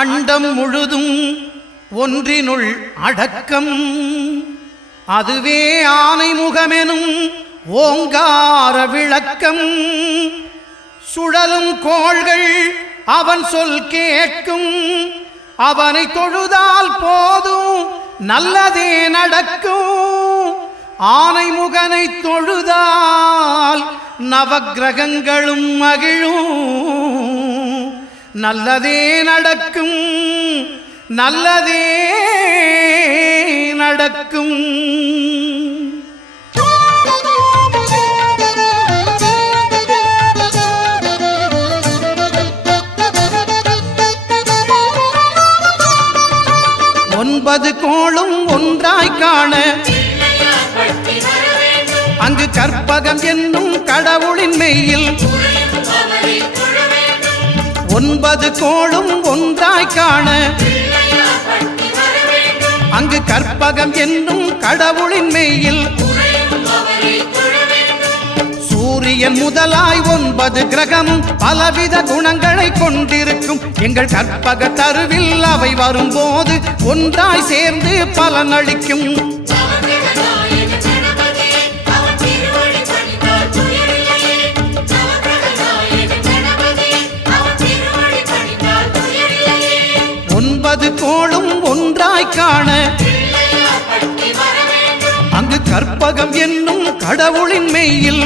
அண்டம் முழுதும் ஒன்றினுள் அடக்கம். அதுவே ஆனைமுகமெனும் ஓங்கார விளக்கம். சுழலும் கோள்கள் அவன் சொல் கேட்கும். அவனை தொழுதால் போதும் நல்லதே நடக்கும். ஆனைமுகனை தொழுதால் நவக்கிரகங்களும் மகிழும். நல்லதே நடக்கும், நல்லதே நடக்கும். ஒன்பது கோளும் ஒன்றாய் காண அங்கு கற்பகம் என்னும் கடவுளின் மெய்யில். ஒன்பது கோளும் ஒன்றாய் காண அங்கு கற்பகம் என்னும் கடவுளின் மெய்யில். சூரியன் முதலாய் 9 கிரகமும் பலவித குணங்களை கொண்டிருக்கும். எங்கள் கற்பக தருவில் அவை வரும்போது ஒன்றாய் சேர்ந்து பலனளிக்கும். ஒன்பது கோளும் ஒன்றாய் காண அங்கு கற்பகம் என்னும் கடவுளின் மெய்யில்.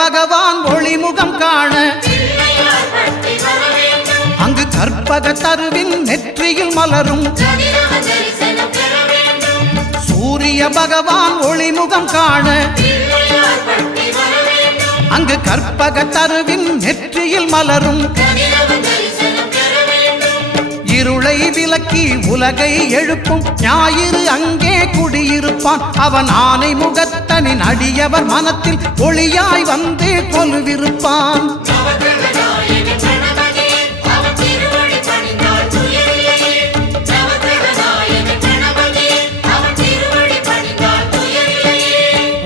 பகவான் ஒளிமுகம் காண அங்கு கற்பக தருவின் நெற்றியில் மலரும். சூரிய பகவான் ஒளிமுகம் காண அங்கு கற்பக தருவின் நெற்றியில் மலரும். இருளை விலக்கி உலகை எழுப்பும் ஞாயிறு அங்கே குடியிருப்பான். அவன் ஆனை முகத்தனின் அடியவர் மனத்தில் ஒளியாய் வந்து கொலுவிருப்பான்.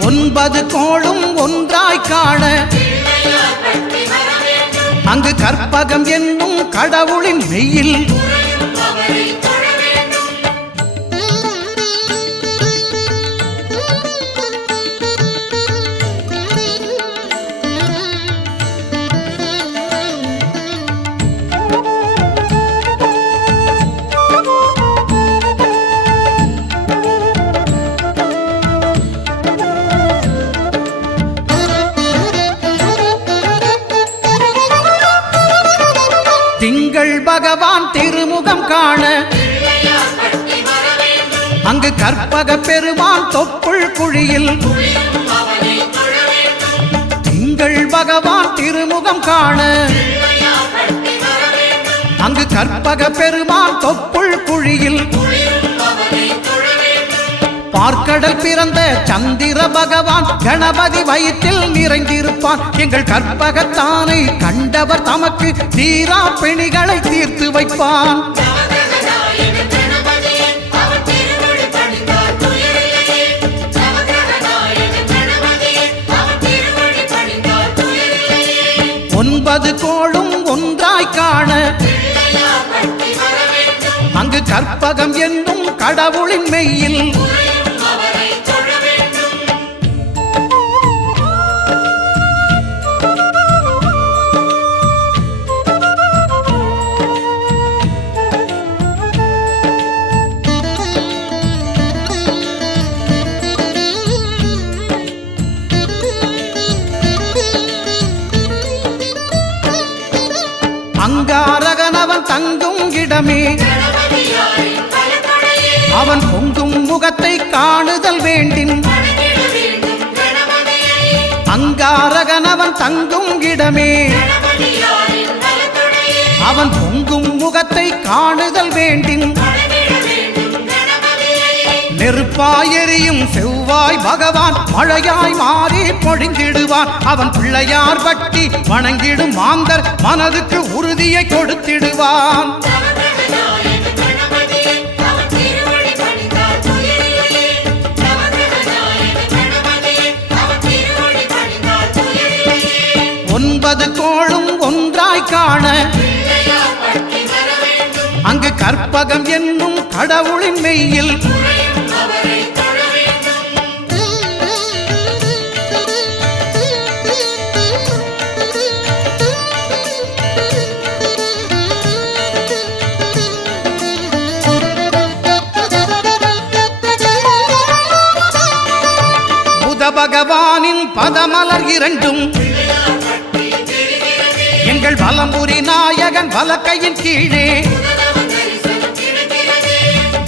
ஒன்பது கோளும் ஒன்றாய் காண அங்கு கற்பகம் என்னும் கடவுளின் மெய்யில். திங்கள் பகவான் திருமுகம் காண அங்கு கற்பக பெருமான் தொப்புள் குழியில். திங்கள் பகவான் திருமுகம் காண அங்கு கற்பக பெருமான் தொப்புள் குழியில். பார்க்கடல் பிறந்த சந்திர பகவான் கணபதி வயிற்றில் நிறைந்திருப்பான். எங்கள் கற்பகத்தானை கண்டவர் தமக்கு தீரா பிணிகளை தீர்த்து வைப்பான். ஒன்பது கோளும் ஒன்றாய் காண அங்கு கற்பகம் என்னும் கடவுளின் மெய்யில். அங்காரகனவன் தங்கும் இடமே அவன் பொங்கும் முகத்தை காணுதல் வேண்டின். அங்காரகனவன் தங்கும் இடமே அவன் பொங்கும் முகத்தை காணுதல் வேண்டின். நெருப்பாயெரியும் செவ்வாய் பகவான் மழையாய் மாறி பொழிந்திடுவான். அவன் பிள்ளையார் பட்டி வணங்கிடும் மாந்தர் மனதுக்கு உறுதியை கொடுத்திடுவான். ஒன்பது கோளும் ஒன்றாய் காண அங்கு கற்பகம் என்னும் கடவுளின் மெய்யில் புத பகவானின் பதமலர் இரண்டும் எங்கள் வலம்புரி நாயகன் வலக்கையின் கீழே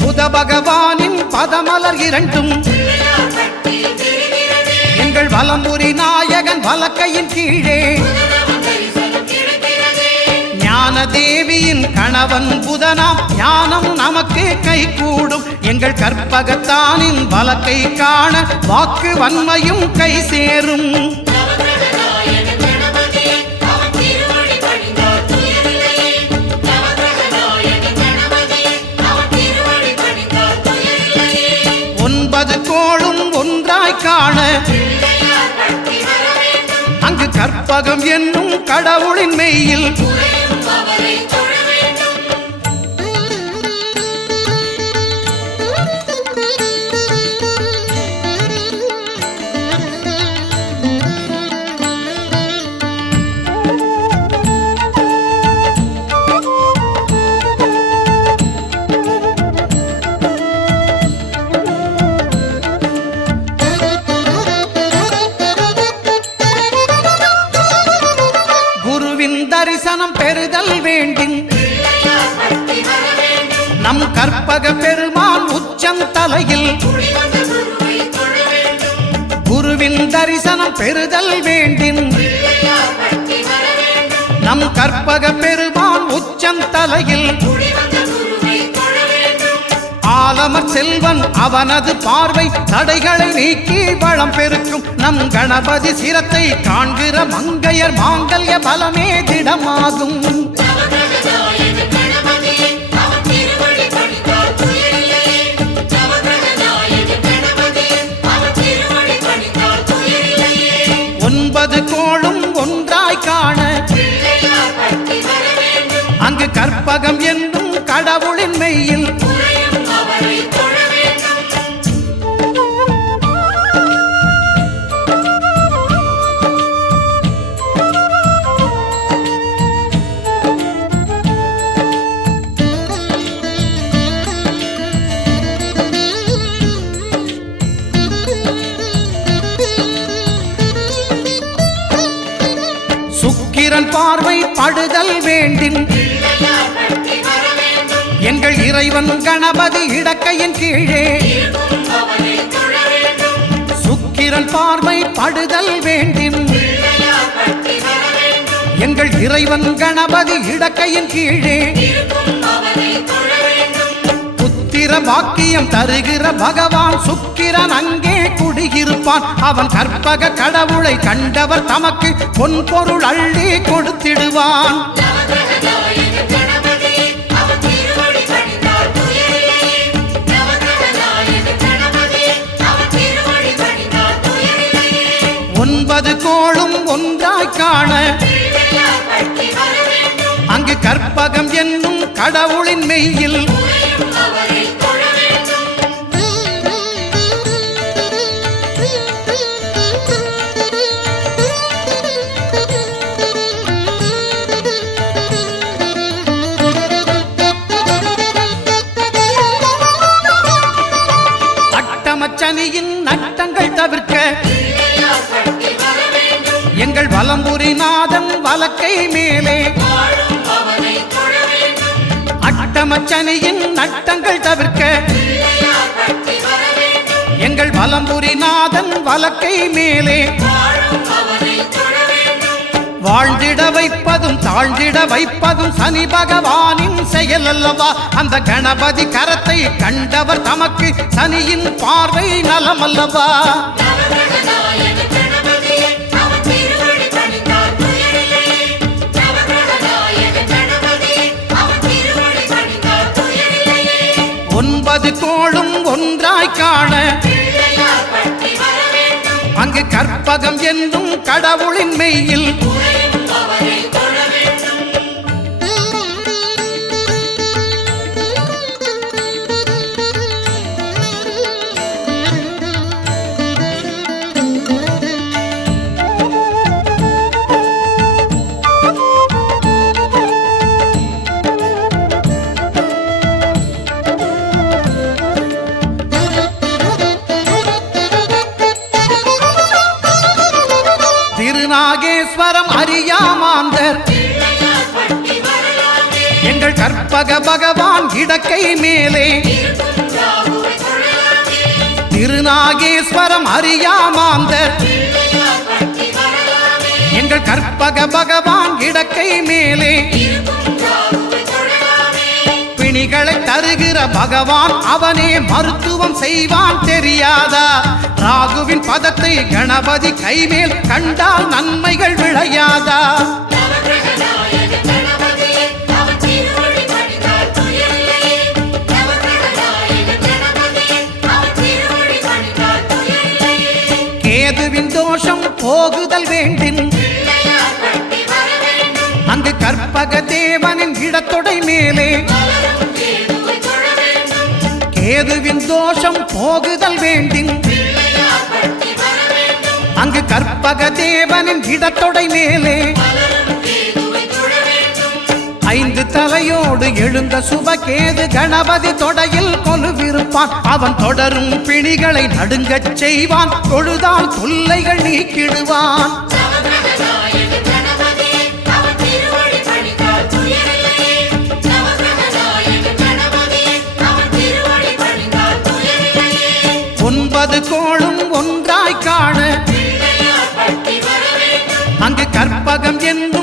புத பகவானின் பதமலர் இரண்டும் எங்கள் வலம்புரி நாயகன் வலக்கையின் கீழே ஞான தேவியின் கணவன் புதனாம் ஞானம் நமக்கு கைகூடும். எங்கள் கற்பகத்தானின் வலக்கை காண வாக்கு வன்மையும் கை சேரும். ஒன்பது கோளும் ஒன்றாய் காண அங்கு கற்பகம் என்னும் கடவுளின் மெய்யில் தரிசனம் பெறுதல் வேண்டின் நம் கற்பக பெருமான் உச்சந்தலையில் குருவின் தரிசனம் பெறுதல் வேண்டின் நம் கற்பக பெருமான் உச்சந்தலையில் ஆலமர் செல்வன் அவனது பார்வை தடைகளை நீக்கி வளம் பெருக்கும். நம் கணபதி சிரத்தை காண்கிற மங்கையர் மாங்கல்ய பலமே திடமாகும். ஒன்பது கோளும் ஒன்றாய் காண அங்கு கற்பகம் என்னும் கடவுளின் மெய்யில் சுக்கிரன் பார்வை படுதல் வேண்டின் எங்கள் இறைவன் கணபதி இடக்கையின் கீழே சுக்கிரன் பார்வை படுதல் வேண்டின் எங்கள் இறைவன் கணபதி இடக்கையின் கீழே புத்திர பாக்கியம் தருகிற பகவான் சுக்கிரன் அங்கே குடியிருப்பான். அவன் கற்பக கடவுளை கண்டவர் தமக்கு பொன் பொருள் அள்ளி கொடுத்திடுவான். ஒன்பது கோளும் ஒன்றாய் காண அங்கு கற்பகம் என்னும் கடவுளின் மெய்யில் அட்டமச்சனியின் நட்டங்கள் தவிர்க்க எங்கள் வலம்புரி நாதன் வலக்கை மேலே அட்டமச்சனியின் நட்டங்கள் தவிர்க்க எங்கள் வலம்புரி நாதன் வலக்கை மேலே வாழ்ந்திட வைப்பதும் தாழ்ந்திட வைப்பதும் சனி பகவானின் செயல் அல்லவா? அந்த கணபதி கரத்தை கண்டவர் தமக்கு சனியின் பார்வை நலம் அல்லவா? ஒன்பது கோளும் ஒன்றாய் காண அங்கு கற்பகம் என்னும் கடவுளின் மெய்யில் திருநாகேஸ்வரம் அறியாமாந்தர் எங்கள் கற்பக பகவான் இடக்கை மேலே திருநாகேஸ்வரம் அறியாமாந்தர் எங்கள் கற்பக பகவான் இடக்கை மேலே பிணிகளை தருகிற பகவான் அவனே மருத்துவம் செய்வான் தெரியாதா? ராகுவின் பதத்தை கணபதி கைமேல் கண்டால் நன்மைகள் விளையாதா? கேதுவின் தோஷம் போகுதல் வேண்டின் அங்கு கற்பக தேவனின் இடத்தொடை மேலே கேதுவின் தோஷம் போகுதல் வேண்டின் அங்கு கற்பக தேவனின் இடத்தொடை மேலே ஐந்து தலையோடு எழுந்த சுபகேது கணபதி தொடையில் கொலுவிருப்பான். அவன் தொடரும் பிணிகளை நடுங்கச் செய்வான். தொழுதால் தொல்லைகள் நீக்கிடுவான். ஒன்பது கோளும் ஒன்றாய் காண அங்கு கற்பகம் என்ன